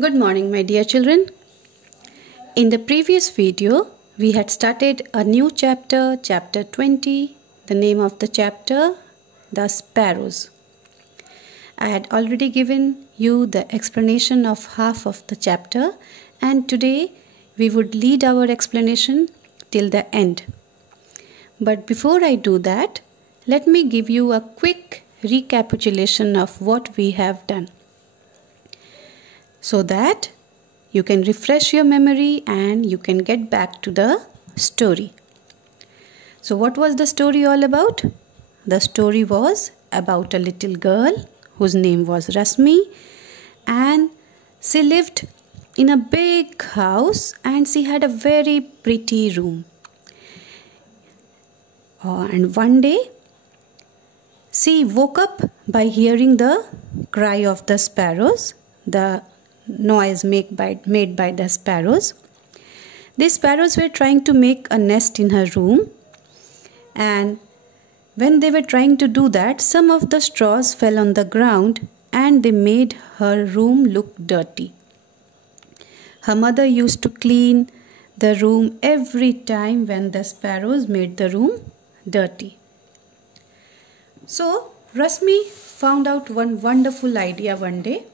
Good morning, my dear children. In the previous video, we had started a new chapter, chapter 20. The name of the chapter, The Sparrows. I had already given you the explanation of half of the chapter, and today we would lead our explanation till the end. But before I do that, let me give you a quick recapitulation of what we have done, so that you can refresh your memory and you can get back to the story. So what was the story all about? The story was about a little girl whose name was Rasmi, and she lived in a big house and she had a very pretty room. And one day she woke up by hearing the cry of the sparrows, the noise made by the sparrows. The sparrows were trying to make a nest in her room, and when they were trying to do that, some of the straws fell on the ground and they made her room look dirty. Her mother used to clean the room every time when the sparrows made the room dirty. So Rasmi found out one wonderful idea one day.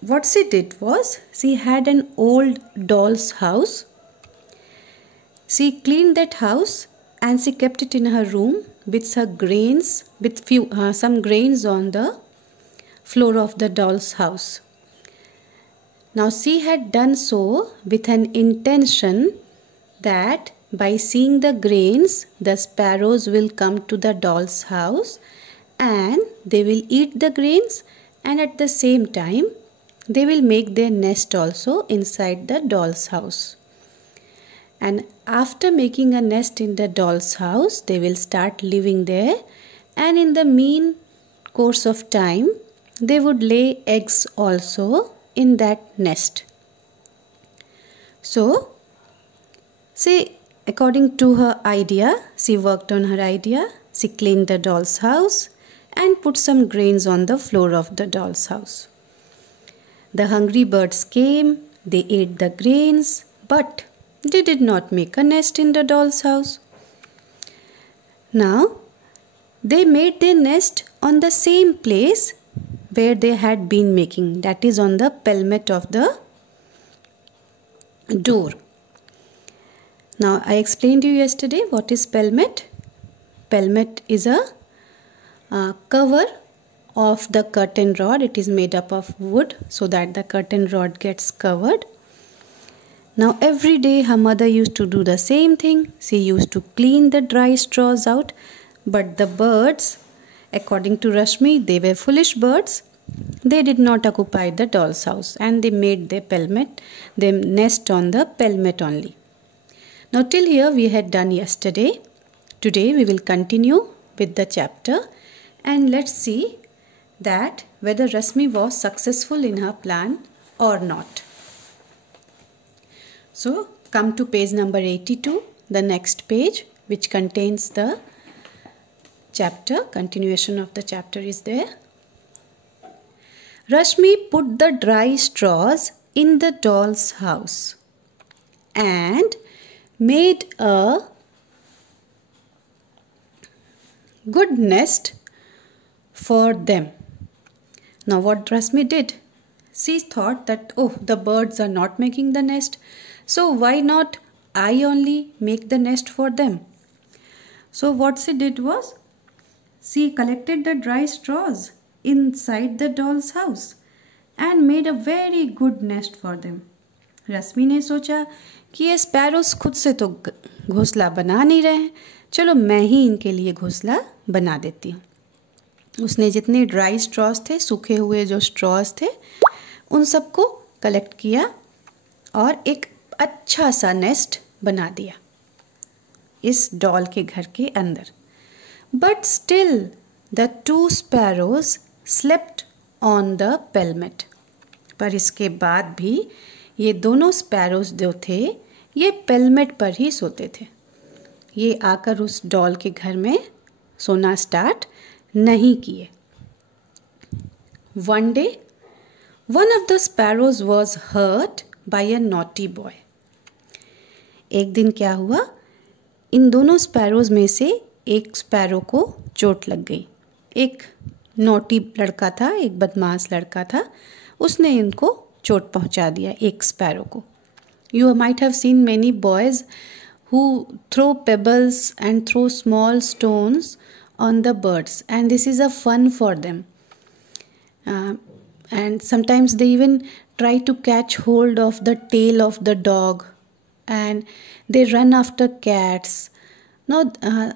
What she did was, she had an old doll's house. She cleaned that house and she kept it in her room with some grains on the floor of the doll's house. Now she had done so with an intention that by seeing the grains, the sparrows will come to the doll's house and they will eat the grains, and at the same time they will make their nest also inside the doll's house. And after making a nest in the doll's house, they will start living there, and in the mean course of time, they would lay eggs also in that nest. So, according to her idea, she worked on her idea. She cleaned the doll's house and put some grains on the floor of the doll's house. The hungry birds came, they ate the grains, but they did not make a nest in the doll's house. Now, they made their nest on the same place where they had been making, that is on the pelmet of the door. Now, I explained to you yesterday what is pelmet. Pelmet is a cover of the curtain rod. It is made up of wood so that the curtain rod gets covered. Now every day her mother used to do the same thing. She used to clean the dry straws out, but the birds, according to Rashmi, they were foolish birds. They did not occupy the doll's house and they made their nest on the pelmet only. Now till here we had done yesterday. Today we will continue with the chapter and let's see that whether Rasmi was successful in her plan or not. So come to page number 82, the next page, which contains the chapter. Continuation of the chapter is there. Rashmi put the dry straws in the doll's house and made a good nest for them. Now what Rasmi did? She thought that, the birds are not making the nest, so why not I only make the nest for them? So what she did was, she collected the dry straws inside the doll's house and made a very good nest for them. रश्मि ने सोचा कि ये sparrows खुद से तो घोंसला बना नहीं रहे हैं, चलो मैं ही इनके लिए घोंसला बना देती हूँ। उसने जितने ड्राई स्ट्रॉस थे, सूखे हुए जो स्ट्रॉस थे, उन सबको कलेक्ट किया और एक अच्छा सा नेस्ट बना दिया इस डॉल के घर के अंदर। But still the two sparrows slept on the pelmet. पर इसके बाद भी ये दोनों स्पैरोज जो थे, ये पेलमेट पर ही सोते थे। ये आकर उस डॉल के घर में सोना स्टार्ट नहीं किए। One day, One of the sparrows was hurt by a naughty boy. एक दिन क्या हुआ, इन दोनों स्पैरोज में से एक स्पैरो को चोट लग गई. एक नॉटी लड़का था, एक बदमाश लड़का था, उसने इनको चोट पहुंचा दिया एक स्पैरो को. You might have seen many boys who throw pebbles and throw small stones on the birds, and this is a fun for them. And sometimes they even try to catch hold of the tail of the dog, and they run after cats. Now,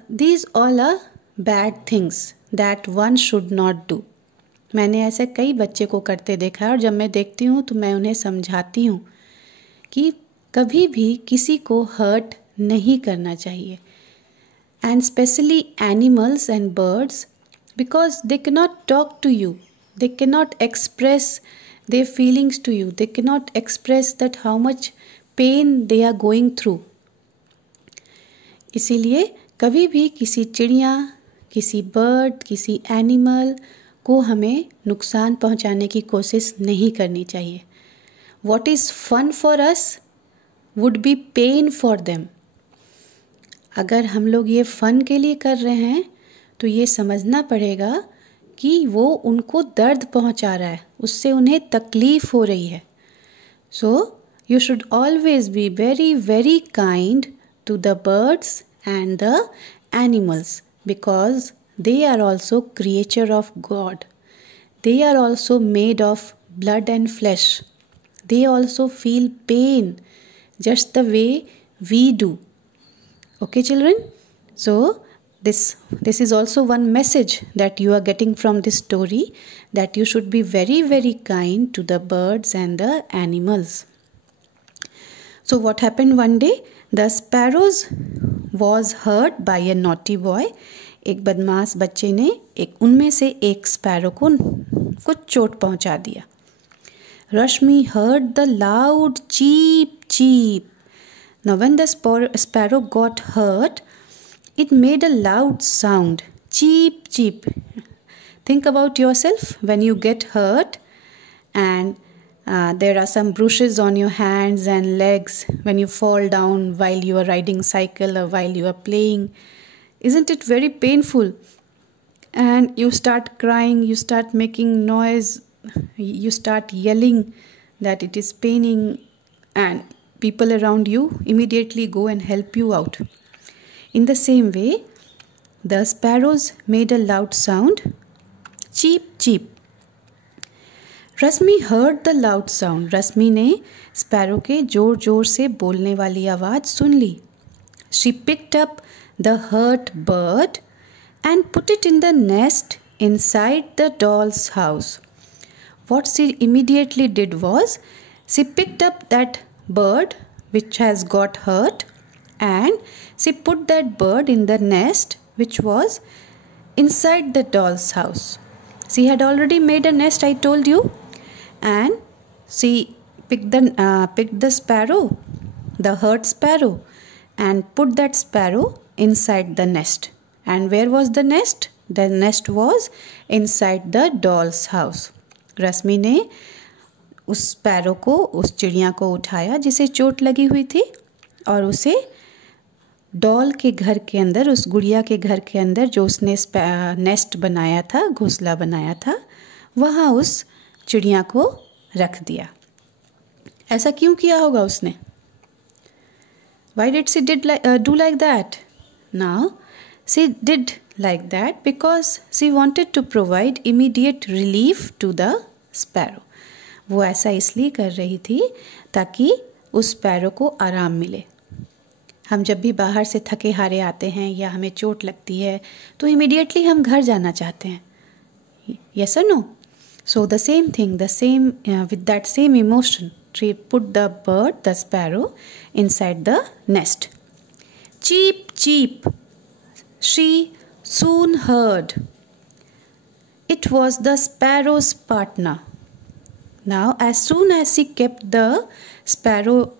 these all are bad things that one should not do. मैंने ऐसे कई बच्चे को करते देखा है, और जब मैं देखती हूँ तो मैं उन्हें समझाती हूँ कि कभी भी किसी को हर्ट नहीं करना चाहिए. And especially animals and birds, because they cannot talk to you. They cannot express their feelings to you. They cannot express that how much pain they are going through. इसीलिए कभी भी किसी चिड़िया, किसी बर्ड, किसी एनिमल को हमें नुकसान पहुंचाने की कोशिश नहीं करनी चाहिए. What is fun for us would be pain for them. अगर हम लोग ये फ़न के लिए कर रहे हैं तो ये समझना पड़ेगा कि वो उनको दर्द पहुंचा रहा है, उससे उन्हें तकलीफ़ हो रही है. So you should always be very very kind to the birds and the animals, because they are also creature of God. They are also made of blood and flesh. They also feel pain just the way we do. Okay, children? So this is also one message that you are getting from this story, that you should be very very kind to the birds and the animals. So what happened one day? The sparrows was hurt by a naughty boy. एक बदमाश बच्चे ने उनमें से एक sparrow को कुछ चोट पहुंचा दिया. Rashmi heard the loud cheep cheep. Now when the sparrow got hurt, it made a loud sound. Cheep cheep. Think about yourself when you get hurt and there are some bruises on your hands and legs when you fall down while you are riding cycle or while you are playing. Isn't it very painful? And you start crying, you start making noise, you start yelling that it is paining, and people around you immediately go and help you out. In the same way, the sparrows made a loud sound, cheep cheep. Rashmi heard the loud sound. रश्मि ने sparrow के जोर जोर से बोलने वाली आवाज़ सुन ली. She picked up the hurt bird and put it in the nest inside the doll's house. What she immediately did was, she picked up that bird which has got hurt and she put that bird in the nest which was inside the doll's house. She had already made a nest, I told you. And she picked the sparrow, the hurt sparrow, and put that sparrow inside the nest. And where was the nest? The nest was inside the doll's house. रश्मि ने उस sparrow को, उस चिड़िया को उठाया जिसे चोट लगी हुई थी, और उसे डॉल के घर के अंदर, उस गुड़िया के घर के अंदर जो उसने नेस्ट बनाया था, घोंसला बनाया था, वहाँ उस चिड़िया को रख दिया. ऐसा क्यों किया होगा उसने? Why did she do like that? Now, she did like that because she wanted to provide immediate relief to the sparrow. वो ऐसा इसलिए कर रही थी ताकि उस स्पैरो को आराम मिले. हम जब भी बाहर से थके हारे आते हैं या हमें चोट लगती है तो इमीडिएटली हम घर जाना चाहते हैं. Yes or no? So the same thing, with that same emotion, she put the bird, the sparrow, inside the nest. Cheep, cheep, she soon heard. It was the sparrow's partner. Now, as soon as she kept the sparrow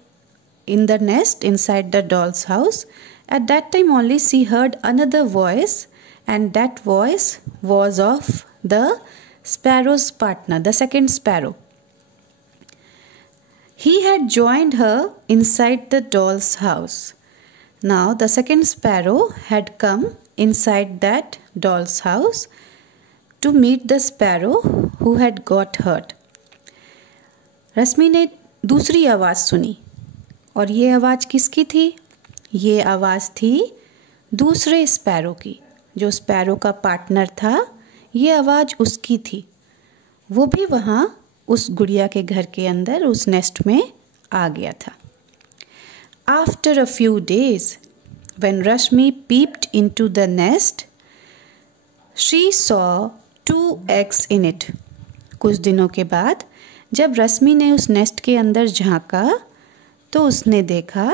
in the nest inside the doll's house, at that time only she heard another voice, and that voice was of the sparrow's partner, the second sparrow. He had joined her inside the doll's house. Now the second sparrow had come inside that doll's house to meet the sparrow who had got hurt. रश्मि ने दूसरी आवाज़ सुनी और ये आवाज़ किसकी थी? ये आवाज़ थी दूसरे स्पैरो की। जो स्पैरो का पार्टनर था, ये आवाज़ उसकी थी। वो भी वहाँ उस गुड़िया के घर के अंदर उस नेस्ट में आ गया था। After a few days, when Rashmi peeped into the nest, she saw 2 eggs in it. कुछ दिनों के बाद जब रश्मि ने उस नेस्ट के अंदर झांका तो उसने देखा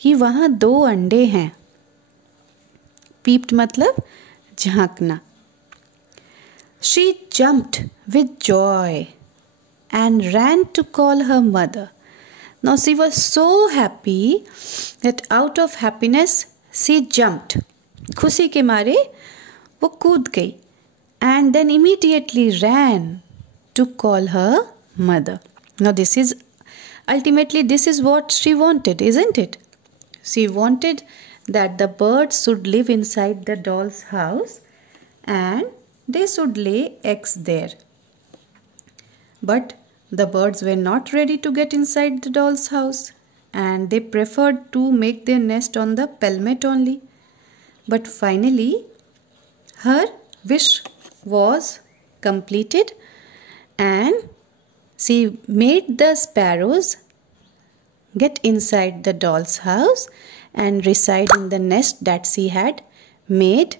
कि वहाँ 2 अंडे हैं। पीप्ड मतलब झांकना। She jumped with joy and ran to call her mother. Now she was so happy that out of happiness she jumped. खुशी के मारे वो कूद गई and then immediately ran to call her mother. Now this is what she wanted, isn't it? She wanted that the birds should live inside the doll's house and they should lay eggs there. But the birds were not ready to get inside the doll's house and they preferred to make their nest on the pelmet only. But finally, her wish was completed and she made the sparrows get inside the doll's house and reside in the nest that she had made.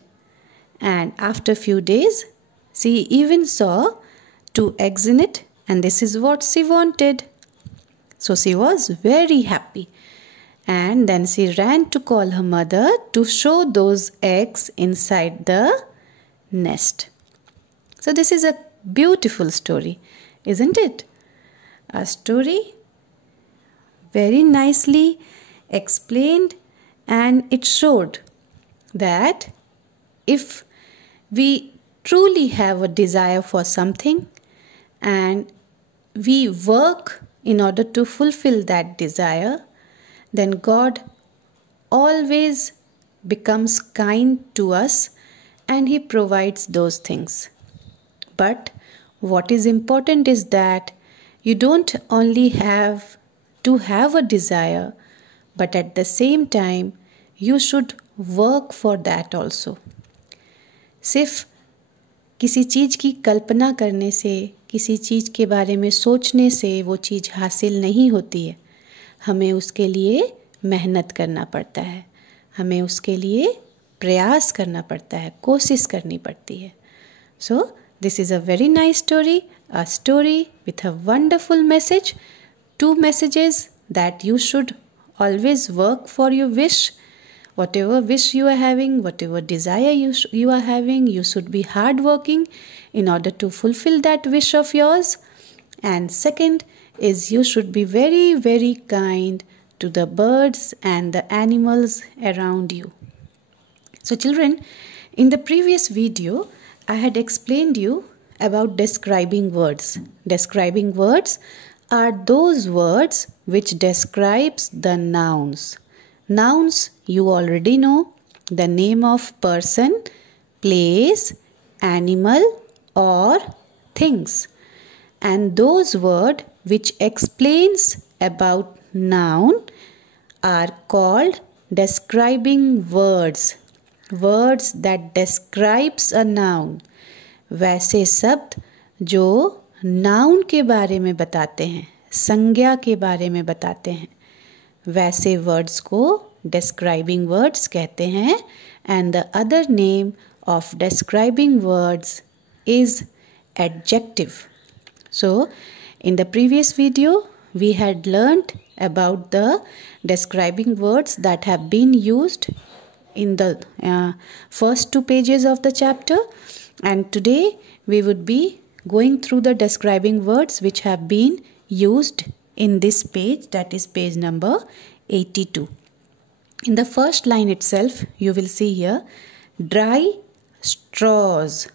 And after few days, she even saw 2 eggs in it, and this is what she wanted. So she was very happy. And then she ran to call her mother to show those eggs inside the nest. So this is a beautiful story, isn't it? A story very nicely explained, and it showed that if we truly have a desire for something and we work in order to fulfill that desire, then God always becomes kind to us and He provides those things. But what is important is that you don't only have to have a desire, but at the same time you should work for that also. सिर्फ किसी चीज़ की कल्पना करने से, किसी चीज़ के बारे में सोचने से वो चीज़ हासिल नहीं होती है। हमें उसके लिए मेहनत करना पड़ता है, हमें उसके लिए प्रयास करना पड़ता है, कोशिश करनी पड़ती है। So this is a very nice story, a story with a wonderful message. 2 messages that you should always work for your wish. Whatever wish you are having, whatever desire you are having, you should be hardworking in order to fulfill that wish of yours. And second is you should be very, very kind to the birds and the animals around you. So children, in the previous video, I had explained you about describing words. Describing words are those words which describes the nouns. Nouns, you already know, the name of person, place, animal or things. And those words which explains about noun are called describing words. Words that describes a noun. वैसे शब्द जो noun के बारे में बताते हैं, संज्ञा के बारे में बताते हैं, वैसे वर्ड्स को describing words कहते हैं. And the other name of describing words is adjective. So in the previous video we had learnt about the describing words that have been used in the first 2 pages of the chapter, and today we would be going through the describing words which have been used in this page, that is page number 82. In the first line itself you will see here dry straws.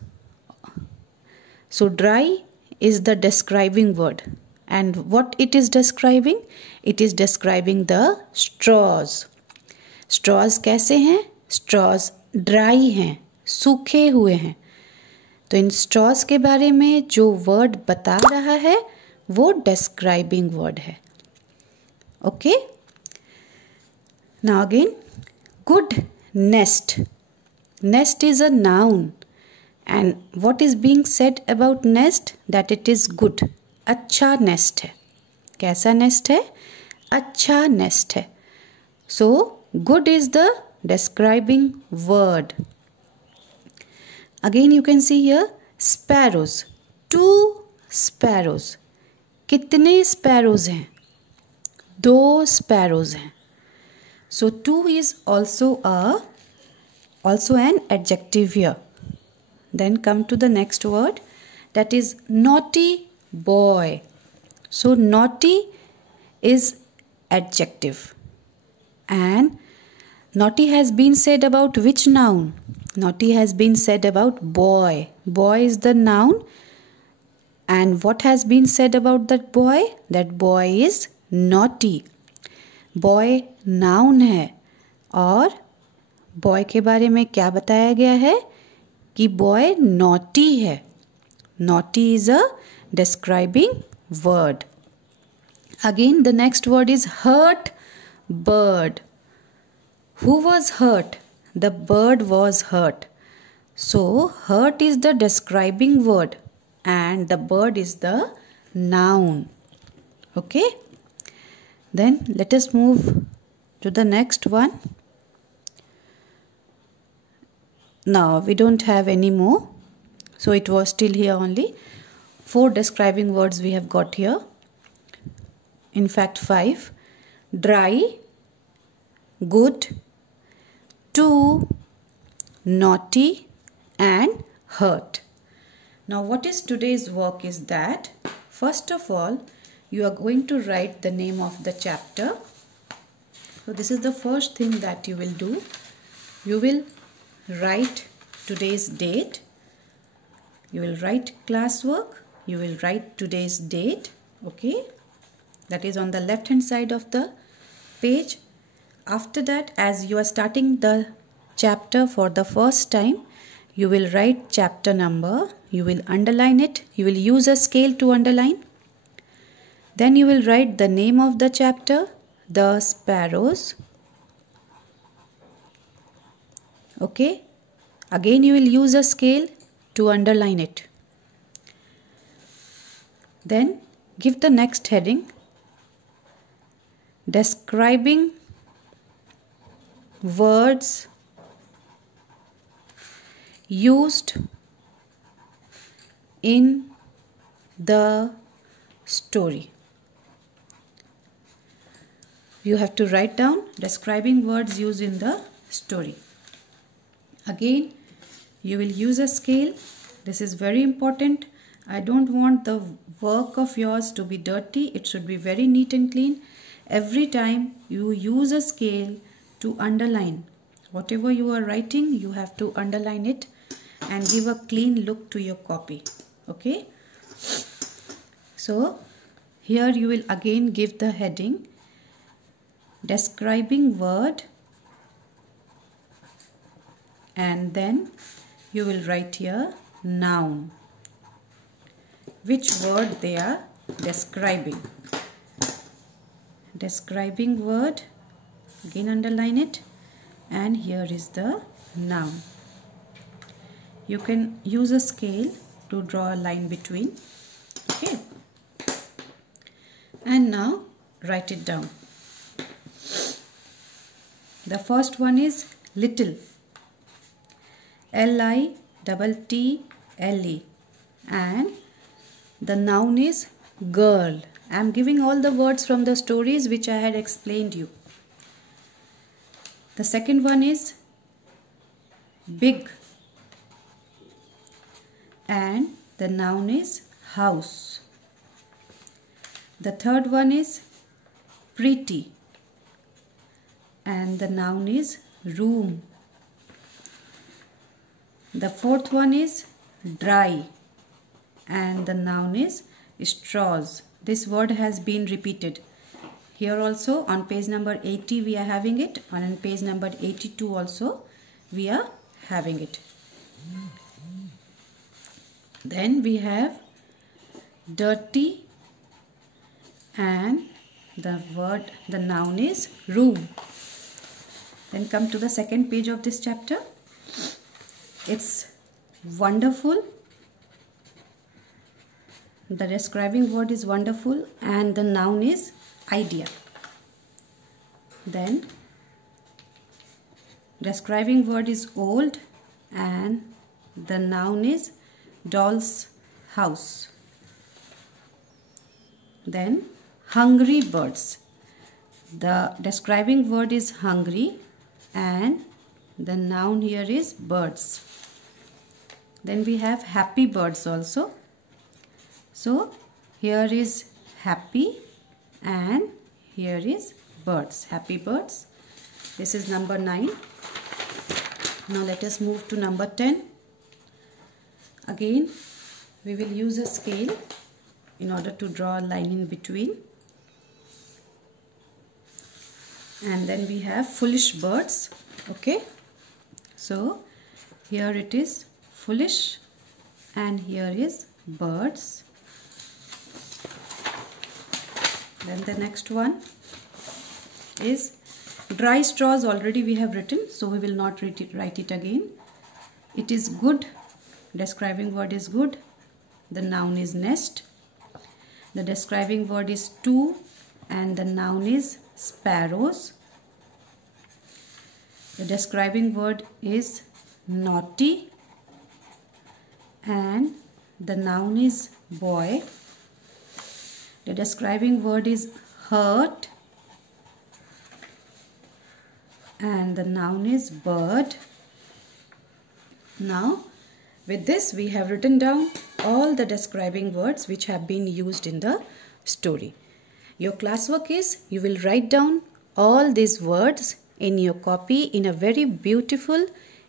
So dry is the describing word. And what it is describing? It is describing the straws. Straws कैसे हैं? Straws dry हैं, सूखे हुए हैं. तो इन straws के बारे में जो word बता रहा है वो describing word है. Okay? Now again, good nest. Nest is a noun. And what is being said about nest? That it is good. अच्छा nest है. कैसा nest है? अच्छा nest है. So, good is the describing word. Again you can see here sparrows. 2 sparrows. कितने sparrows हैं? 2 sparrows हैं. So 2 is also an adjective here. Then come to the next word, that is naughty boy. So naughty is adjective. And naughty has been said about which noun? Naughty has been said about boy. Boy is the noun. And what has been said about that boy? That boy is naughty. Boy noun है. और boy के बारे में क्या बताया गया है? कि boy naughty है. Naughty is a describing word. Again the next word is hurt bird. Who was hurt? The bird was hurt. So hurt is the describing word and the bird is the noun. Okay? Then let us move to the next one. Now we don't have any more. So it was still here only. 4 describing words we have got here. In fact 5. Dry, good, 2, naughty and hurt. Now what is today's work is that first of all you are going to write the name of the chapter. So this is the first thing that you will do. You will write today's date. You will write classwork. You will write today's date. Okay. That is on the left hand side of the page. After that, as you are starting the chapter for the first time, you will write chapter number. You will underline it. You will use a scale to underline. Then you will write the name of the chapter, the sparrows. Okay. Again you will use a scale to underline it. Then give the next heading, describing words used in the story. You have to write down describing words used in the story. Again, you will use a scale. This is very important. I don't want the work of yours to be dirty. It should be very neat and clean. Every time you use a scale to underline whatever you are writing, you have to underline it and give a clean look to your copy. Okay. So here you will again give the heading, describing word, and then you will write here noun, which word they are describing. Describing word, again underline it, and here is the noun. You can use a scale to draw a line between. Okay. And now write it down. The first one is little. Little. And the noun is girl. I am giving all the words from the stories which I had explained you. The second one is big. And the noun is house. The third one is pretty. And the noun is room. The fourth one is dry. And the noun is straws. this word has been repeated. Here also on page number 80 we are having it, and on page number 82 also we are having it. Then we have dirty, and the noun is room. Then come to the second page of this chapter. It's wonderful. The describing word is wonderful and the noun is idea. Then describing word is old and the noun is doll's house. Then hungry birds. The describing word is hungry and the noun here is birds. Then we have happy birds also. So here is happy and here is birds, happy birds. This is number 9. Now let us move to number 10. Again we will use a scale in order to draw a line in between. And then we have foolish birds. Okay, so here it is foolish and here is birds. Then the next one is dry straws. Already we have written, so we will not write it again. It is good. Describing word is good. The noun is nest. The describing word is two and the noun is sparrows. The describing word is naughty and the noun is boy. The describing word is hurt and the noun is bird. Now with this we have written down all the describing words which have been used in the story. Your classwork is you will write down all these words in your copy in a very beautiful,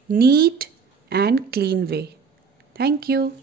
neat and clean way. Thank you.